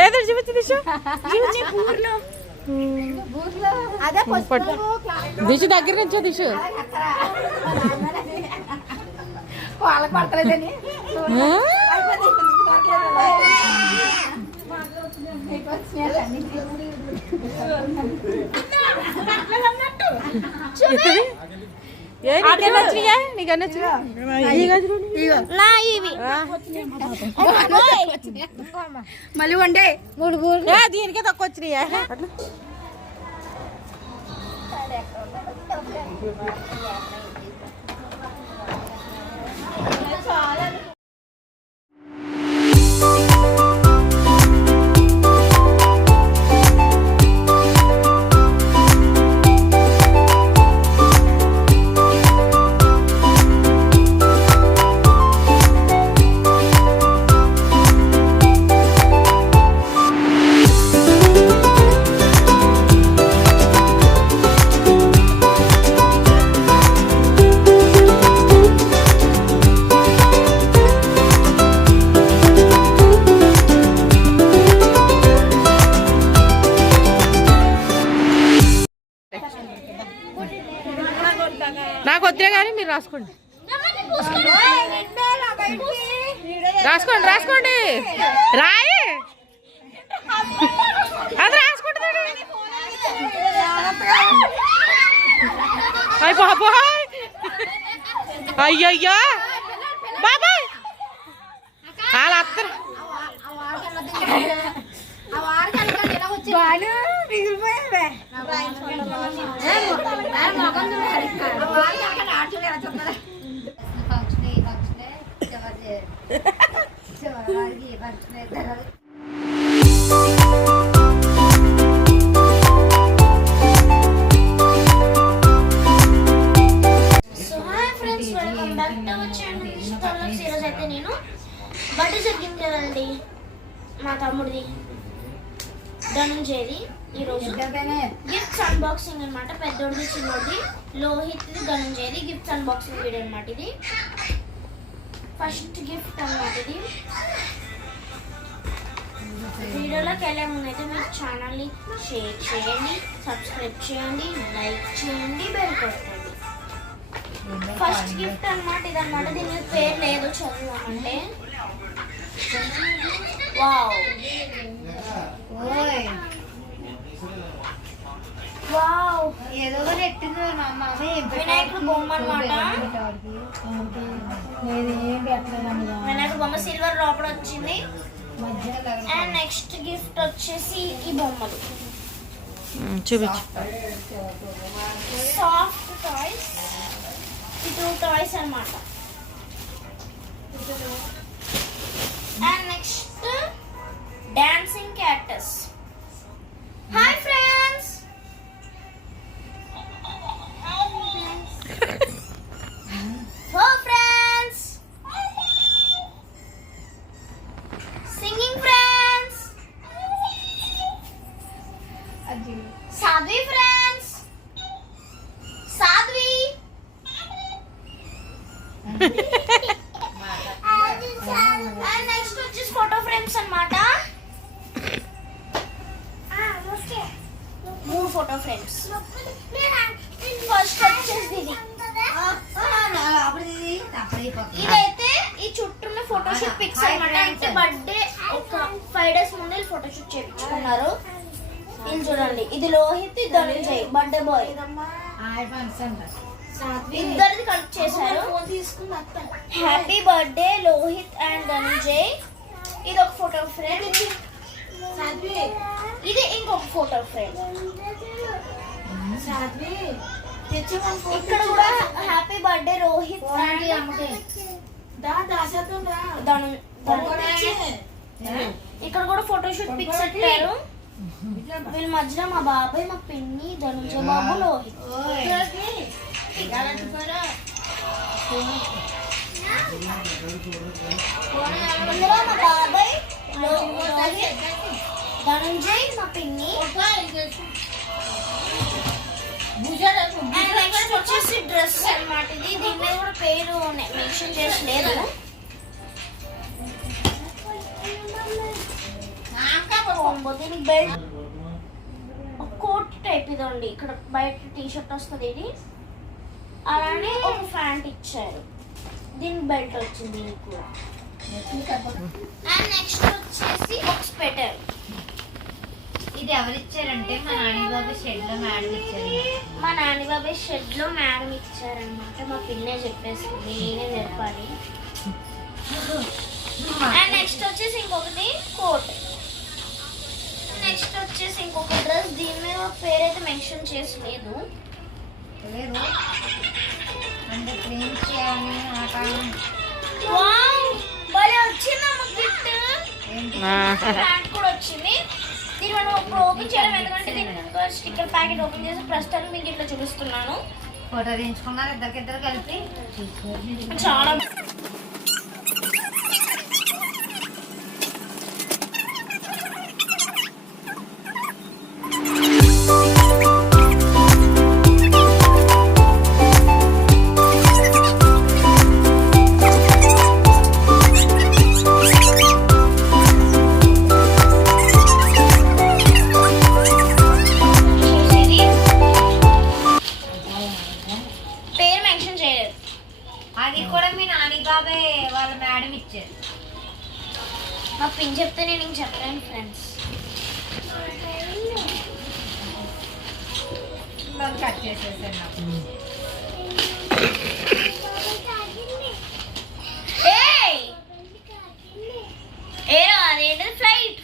ఏదో చూపించి దిశ దగ్గర నుంచో దిశ వాళ్ళకి పడతలేదని మళ్ళీ వండే దీనికే తక్కువ వచ్చినాయా నాకు వద్దే కానీ మీరు రాసుకోండి రాసుకోండి రాసుకోండి రాయి అది రాసుకుంటుంది అయ్య బాబాయ్ అయ్యయ్యో బాబాయ్ వాళ్ళ అత్తరు అయితే నేను బర్త్డే జరిగింది కదండి మా తమ్ముడిది ధనుంజయది ఈరోజు గిఫ్ట్స్ అన్బాక్సింగ్ అనమాట. పెద్దోడిది చిన్నోడిది లోహిత్ది ధనుంజయది గిఫ్ట్స్ అన్బాక్సింగ్ వీడియో అనమాట. ఇది ఫస్ట్ గిఫ్ట్ అనమాట. ఇది వీడియోలోకి వెళ్ళే ముందైతే మీరు ఛానల్ని షేర్ చేయండి, సబ్స్క్రైబ్ చేయండి, లైక్ చేయండి, బెల్ కొట్టండి. ఫస్ట్ గిఫ్ట్ అనమాట ఇదన్నమాట. దీని మీద పేరు లేదు చదువుదామంటే. వావ్ వావ్ ఏదో ఎట్టిందో వినాయకుడు బొమ్మ అనమాట. వినాయకుడు బొమ్మ సిల్వర్ లోపల వచ్చింది. అండ్ నెక్స్ట్ గిఫ్ట్ వచ్చేసి ఈ బొమ్మలు చూపించు. సాఫ్ట్ టాయ్స్, ఈ 2 టాయ్స్ అన్నమాట. And next dancing cactus. Hi friends. హో friends. Singing friends. Sadhvi friends. Sadhvi. And next వచ్చేసి ఫోటో ఫ్రేమ్స్ అన్నమాట. 3 ఫోటో ఫ్రేమ్స్. ఫస్ట్ వచ్చేసి ఇది. ఇదైతే ఈ చుట్టూ ఫోటోషూట్ పిక్స్ అన్నమాట. అంటే బర్త్డే ఒక 5 days ముందే ఫోటోషూట్ చేయించుకున్నారు. ఇది చూడండి, ఇది లోహిత్, ధనుంజయ్ బర్త్డే బాయ్. ఇద్దరిది కలిపి చేశారు. Happy birthday Lohith and Dhananjay. ఇది ఒక ఫోటో ఫ్రేమ్, ఇది ఇంకొక ఫోటో ఫ్రేమ్. ఇక్కడ కూడా హ్యాపీ బర్త్డే రోహిత్ ఇక్కడ కూడా ఫోటోషూట్ పిక్స్ పెట్టారు. వీళ్ళ మధ్యలో మా బాబాయ్, మా పిన్ని, ధనుంజయ బాబు, లోహిత్. ఇందులో మా బాబాయ్, లోహిత్, ధనుంజయ్, మా పిన్ని. నెక్స్ట్ వచ్చేసి డ్రెస్ అన్నమాట. ఇది దీని మీద కూడా పేరు మెన్షన్ చేసి లేదు. దీని బెల్ట్ కోట్ టైప్ ఇదండి. ఇక్కడ బయట టీ షర్ట్ వస్తుంది ఇది. అలానే ఒక ప్యాంట్ ఇచ్చారు. దీనికి బెల్ట్ వచ్చింది దీనికి కూడా. అండ్ నెక్స్ట్ వచ్చేసి ఒక స్వెటర్. ఇది ఎవరిచ్చారంటే మా నాని బాబు షెడ్ లో మేడం ఇచ్చారు. మా నాని బాబాయ్ షెడ్ లో మేడం ఇచ్చారనమాట. మా పిన్నే చెప్పేసింది, నేనే చెప్పాలి. అండ్ నెక్స్ట్ వచ్చేసి ఇంకొకటి కోట్. నెక్స్ట్ వచ్చేసి ఇంకొక డ్రెస్. దీని మీద పేరైతే మెన్షన్ చేసి లేదు. అంటే క్రీమ్స్ చేయని ఆట. వావ్, భలే వచ్చిందమ్మ గిఫ్ట్. ప్యాంట్ కూడా వచ్చింది. దీన్ని మనం ఇప్పుడు ఓపెన్ చేయడం, ఎందుకంటే దీని స్టిక్కర్ ప్యాకెట్ ఓపెన్ చేసి ప్రస్తుతానికి మీకు ఇట్లా చూపిస్తున్నాను. ఫోటో తీయించుకున్నారు ఇద్దరికిద్దరు కలిపి. చాలా అది కూడా మీ నాని బాబాయ్ వాళ్ళ మేడం ఇచ్చారు. మా పిన్ చెప్తే నేను ఇంక చెప్పలేను ఫ్రెండ్స్. కట్ చేసేసాను. అదేంటది?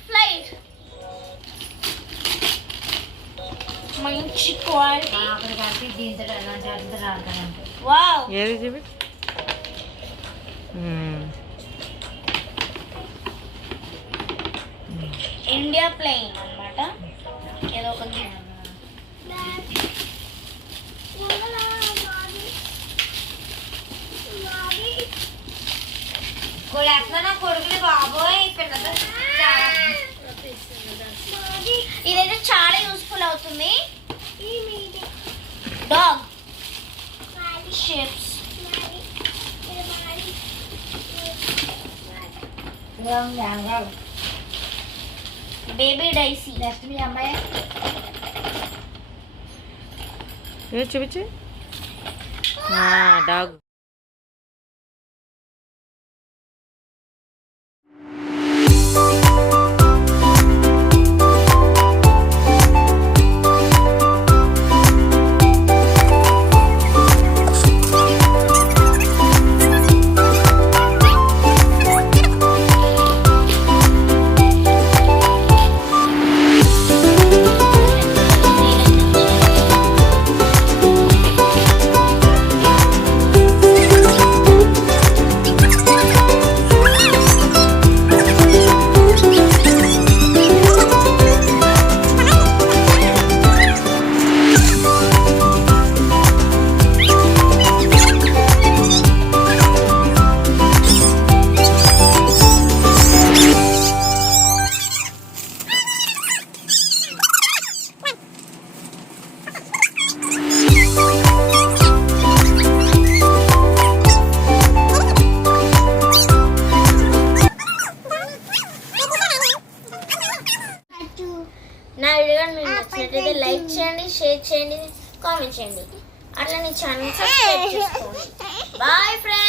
ఫ్లైట్ మంచి క్వాలిటీ. కలిపి దీంతో అలాంటి రాదంటే వావ్, ఏది చూపి. ఇండియా ప్లేన్ అన్నమాట. ఏదో ఒక కొడుకులు బాబోయ్ పిల్లలు. ఇదైతే చాలా యూస్ఫుల్ అవుతుంది. Dog shapes. Baby daisy. Next మీ అమ్మాయి ఏది చూపించి. డాగ్. నా వీడియో మీకు నచ్చినట్లయితే లైక్ చేయండి, షేర్ చేయండి, కామెంట్ చేయండి. అట్లా నీ ఛానల్ సబ్స్క్రైబ్ చేసుకోండి. Bye friends.